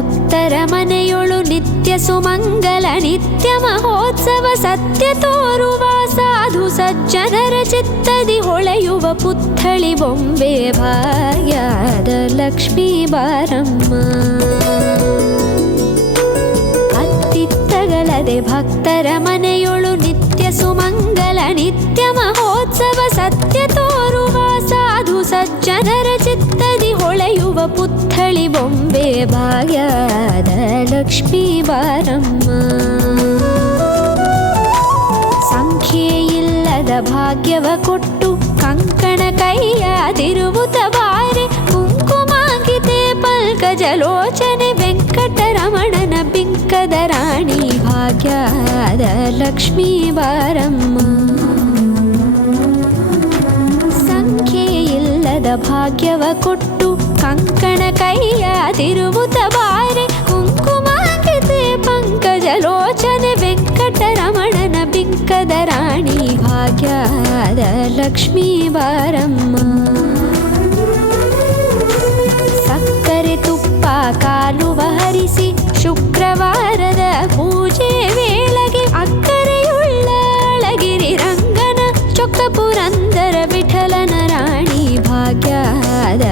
ಭಕ್ತರ ಮನೆಯೊಳು ನಿತ್ಯ ಸುಮಂಗಲ ನಿತ್ಯ ಮಹೋತ್ಸವ ಸತ್ಯ ತೋರುವ ಸಾಧು ಸಜ್ಜನರ ಚಿತ್ತದಿ ಹೊಳೆಯುವ ಪುತ್ಥಳಿ ಬೊಂಬೆ ಭಾಗ್ಯದ ಲಕ್ಷ್ಮೀ ಬಾರಮ್ಮ. ಅತ್ತಿತ್ತಗಲದೆ ಭಕ್ತರ ಮನೆಯೊಳು ನಿತ್ಯ ಸುಮಂಗಲ ನಿತ್ಯ ಮಹೋತ್ಸವ ಸತ್ಯ ತೋರುವ ಸಾಧು ಸಜ್ಜನರ ಚಿತ್ತದಿ ಹೊಳೆಯುವ ಪುತ್ಥಳಿ ಬೊಂಬೆ ಭಾಗ್ಯದ ಲಕ್ಷ್ಮೀ ಬಾರಮ್ಮ. ಸಂಖ್ಯೆಯಿಲ್ಲದ ಭಾಗ್ಯವ ಕೊಟ್ಟು ಕಂಕಣ ಕೈಯಾದಿರುವುತ ಬಾರೆ ಕುಂಕುಮಾಂಕಿತೆ ಪಲ್ಕಜಲೋಚನೆ ವೆಂಕಟರಮಣನ ಬಿಂಕದ ರಾಣಿ ಭಾಗ್ಯದ ಲಕ್ಷ್ಮೀ ಬಾರಮ್ಮ. ಸಂಖ್ಯೆಯಿಲ್ಲದ ಭಾಗ್ಯವ ಕೊಟ್ಟು ಕಂಕಣ ಕೈಯಾದಿರುವುತ ಬಾರೆ ಕುಂಕುಮಾಂಕಿತೆ ಪಂಕಜಲೋಚನೆ ವೆಂಕಟರಮಣನ ಬಿಂಕದ ರಾಣಿ ಭಾಗ್ಯದ ಲಕ್ಷ್ಮೀ ಬಾರಮ್ಮ. ಸಕ್ಕರೆ ತುಪ್ಪ ಕಾಲುವ ಹರಿಸಿ ಶುಕ್ರವಾರದ ಪೂಜೆ ವೇಳೆಗೆ ಅಕ್ಕರೆಯುಳ್ಳ ಅಳಗಿರಿ ರಂಗನ ಚೊಕ್ಕ ಪುರಂದರ ವಿಠಲನ ರಾಣಿ ಭಾಗ್ಯದ